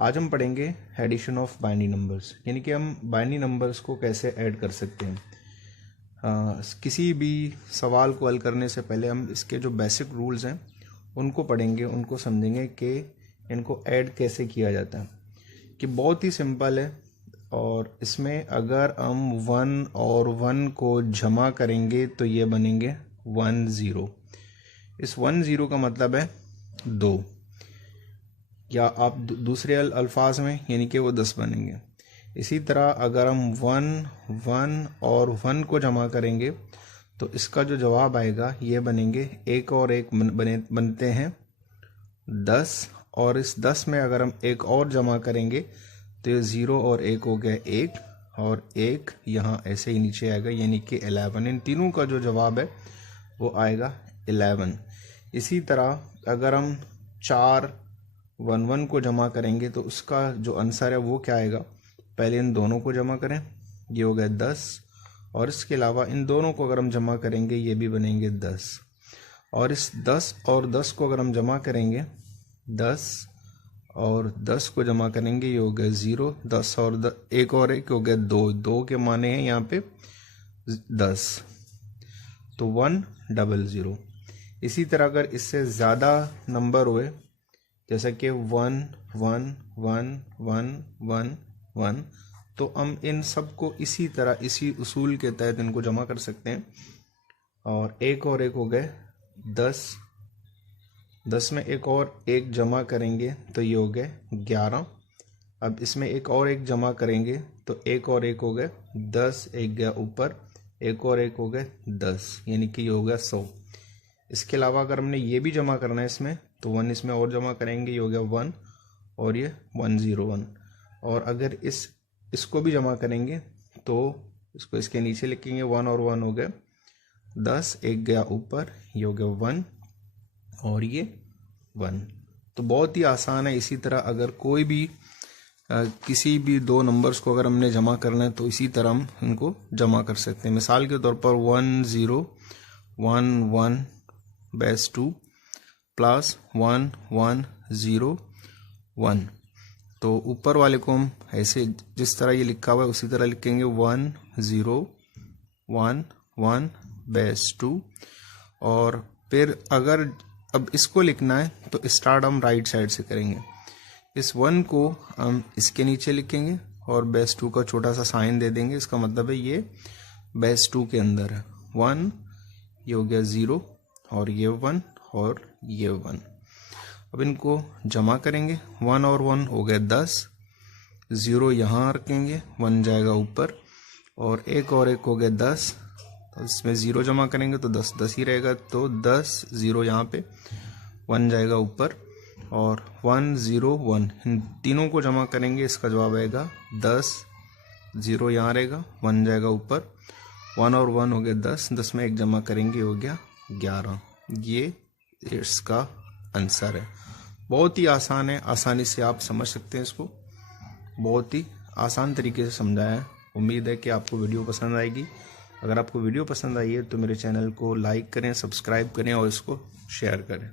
आज हम पढ़ेंगे एडिशन ऑफ बाइनरी नंबर्स, यानी कि हम बाइनरी नंबर्स को कैसे ऐड कर सकते हैं। किसी भी सवाल को हल करने से पहले हम इसके जो बेसिक रूल्स हैं उनको पढ़ेंगे, उनको समझेंगे कि इनको ऐड कैसे किया जाता है। कि बहुत ही सिंपल है, और इसमें अगर हम 1 और 1 को जमा करेंगे तो ये बनेंगे 1 0। इस 1 0 का मतलब है 2, या आप दूसरे अल्फाज में यानी कि वो 10 बनेंगे। इसी तरह अगर हम 1 1 और 1 को जमा करेंगे तो इसका जो जवाब आएगा ये बनेंगे 1 और 1 बनते हैं 10, और इस 10 में अगर हम एक और जमा करेंगे तो ये 0 और 1 हो गया 1, और 1 यहाँ ऐसे ही नीचे आएगा यानी कि 11। इन तीनों का जो जवाब है वो आएगा 11। इसी तरह अगर हम 4 1 1 को जमा करेंगे तो उसका जो आंसर है वो क्या आएगा। पहले इन दोनों को जमा करें, ये हो गया 10, और इसके अलावा इन दोनों को अगर हम जमा करेंगे ये भी बनेंगे 10, और इस 10 और 10 को अगर हम जमा करेंगे 10 और 10 को जमा करेंगे ये हो गया 0, 10 और 1 और 1 हो गया 2, 2 के माने हैं यहाँ पे 10, तो 1 0 0। इसी तरह अगर इससे ज़्यादा नंबर हुए जैसा कि 1 1 1 1 1 1, तो हम इन सब को इसी तरह इसी उसूल के तहत इनको जमा कर सकते हैं। और 1 और 1 हो गए 10, 10 में एक और 1 जमा करेंगे तो ये हो गए 11। अब इसमें एक और 1 जमा करेंगे तो 1 और 1 हो गए 10, 1 गया ऊपर, 1 और 1 हो गए 10, यानी कि ये हो गया 100। इसके अलावा अगर हमने ये भी जमा करना है इसमें तो 1 इसमें और जमा करेंगे, ये हो गया 1, और ये 1 0 1। और अगर इसको भी जमा करेंगे तो इसको इसके नीचे लिखेंगे, 1 और 1 हो गए 10, 1 गया ऊपर, ये हो गया 1, और ये 1। तो बहुत ही आसान है। इसी तरह अगर कोई भी किसी भी दो नंबर्स को अगर हमने जमा करना है तो इसी तरह हम इनको जमा कर सकते हैं। मिसाल के तौर पर 1 0 1 1 बेस 2 प्लस 1 1 0 1। तो ऊपर वाले को हम ऐसे जिस तरह ये लिखा हुआ है उसी तरह लिखेंगे, 1 0 1 1 बेस 2। और फिर अगर अब इसको लिखना है तो स्टार्ट हम राइट साइड से करेंगे। इस 1 को हम इसके नीचे लिखेंगे और बेस 2 का छोटा सा साइन दे देंगे। इसका मतलब है ये बेस 2 के अंदर है। 1, ये हो गया 0, और ये 1, और ये 1। अब इनको जमा करेंगे, 1 और 1 हो गए 10, 0 यहाँ रखेंगे, 1 जाएगा ऊपर, और 1 और 1 हो गए 10। तो इसमें 0 जमा करेंगे तो 10 10 ही रहेगा, तो 10 0 यहाँ पे, 1 जाएगा ऊपर, और 1 0 1। इन तीनों को जमा करेंगे, इसका जवाब आएगा 10, 0 यहाँ रहेगा, 1 जाएगा ऊपर, 1 और 1 हो गए 10, 10 में 1 जमा करेंगे हो गया 11। ये इसका आंसर है। बहुत ही आसान है, आसानी से आप समझ सकते हैं इसको। बहुत ही आसान तरीके से समझाया है। उम्मीद है कि आपको वीडियो पसंद आएगी। अगर आपको वीडियो पसंद आई है तो मेरे चैनल को लाइक करें, सब्सक्राइब करें और इसको शेयर करें।